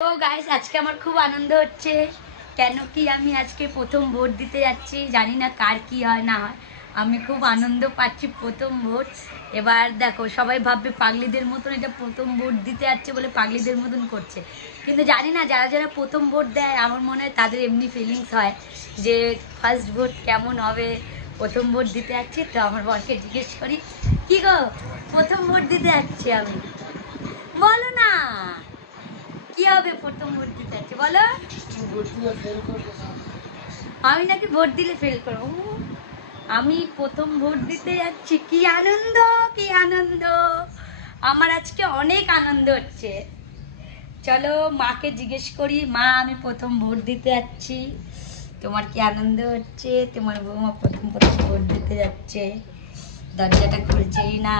তো গাইস আজকে আমার খুব আনন্দ হচ্ছে কেন কি আমি আজকে প্রথম ভোট দিতে যাচ্ছি। জানি না কার কি হয় না হয়, আমি খুব আনন্দ পাচ্ছি প্রথম ভোট। এবার দেখো সবাই ভাববে পাগলিদের মতন এটা প্রথম ভোট দিতে যাচ্ছে বলে পাগলিদের মতন করছে, কিন্তু জানি না যারা যারা প্রথম ভোট দেয় আমার মনে হয় তাদের এমনি ফিলিংস হয় যে ফার্স্ট ভোট কেমন হবে। প্রথম ভোট দিতে যাচ্ছি তো আমার বরকে জিজ্ঞেস করি, কি গো প্রথম ভোট দিতে যাচ্ছি আমি, বলো না কি হবে প্রথম ভোট দিতে যাচ্ছি বলো। আমি নাকি ভোট দিলে ফেল করবো, আমি প্রথম ভোট দিতে যাচ্ছি। কি আনন্দ কি আনন্দ, আমার আজকে অনেক আনন্দ হচ্ছে। চলো মাকে জিজ্ঞেস করি, মা আমি প্রথম ভোট দিতে যাচ্ছি, তোমার কি আনন্দ হচ্ছে? তোমার বৌমা প্রথম ভোট দিতে যাচ্ছে, দরজাটা খুলছেই না,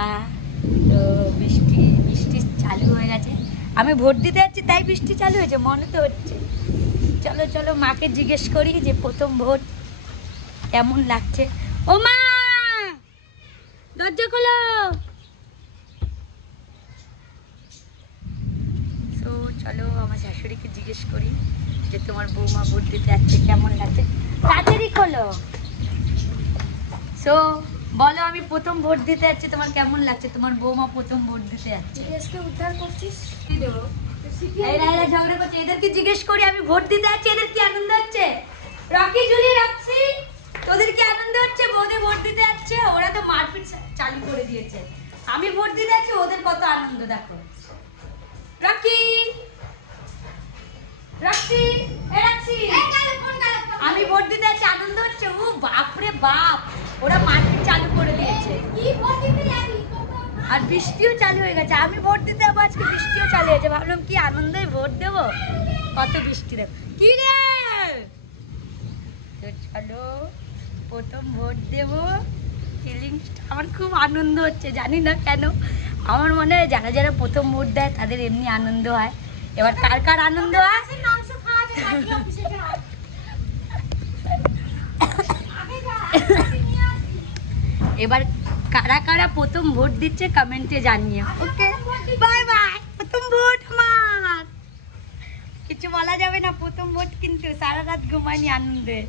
তো বৃষ্টি বৃষ্টি চালু হয়ে গেছে। আমি ভোট দিতে যাচ্ছি তাই বৃষ্টি চালু হয়েছে মনে তো হচ্ছে। চলো চলো মাকে জিজ্ঞেস করি যে প্রথম ভোট কেমন লাগছে। ও মা দরজা খোলো। তো চলো আমার শাশুড়িকে জিজ্ঞেস করি যে তোমার বৌমা ভোট দিতে যাচ্ছে কেমন লাগছে, তাড়াতাড়ি খোলো। সো বলো আমি প্রথম ভোট দিতে যাচ্ছি, তোমার কেমন লাগছে? তোমার বৌমা প্রথম ভোট দিতে যাচ্ছে। উদ্ধার করছিস দেবো ঝগড়া করছে, এদেরকে জিজ্ঞেস করি আমি ভোট দিতে যাচ্ছি এদের কি আনন্দ হচ্ছে। রকি জুলি রাখছি তোদের কি আনন্দ হচ্ছে? বৌদি ভোট দিতে যাচ্ছে, ওরা তো মারপিট চালু করে দিয়েছে। আমি ভোট দিতে যাচ্ছি, ওদের কত আনন্দ দেখো। রকি রাখছি রাখছি আমি ভোট দিতে যাচ্ছি, আনন্দ হচ্ছে। ও বাপরে বাপ, ওরা মারপিট চালু করে দিয়েছে আর বৃষ্টিও চালু হয়ে গেছে। আমি ভোট দিতে যাবো, আজকে বৃষ্টিও চালু হয়েছে। ভাবলাম কি আনন্দে ভোট দেবো, কত বৃষ্টি দেবো। কি রে তো চলো প্রথম ভোট দেবো, ফিলিংসটা আমার খুব আনন্দ হচ্ছে। জানি না কেন, আমার মনে হয় যারা যারা প্রথম ভোট দেয় তাদের এমনি আনন্দ হয়। এবার কার কার আনন্দ হয় এবার কারা কারা প্রথম ভোট দিচ্ছে কমেন্টে জানিয়ে। Okay bye bye. প্রথম ভোট আমার কিছু বলা যাবে না, প্রথম ভোট কিন্তু সারা রাত ঘুমায়নি আনন্দে।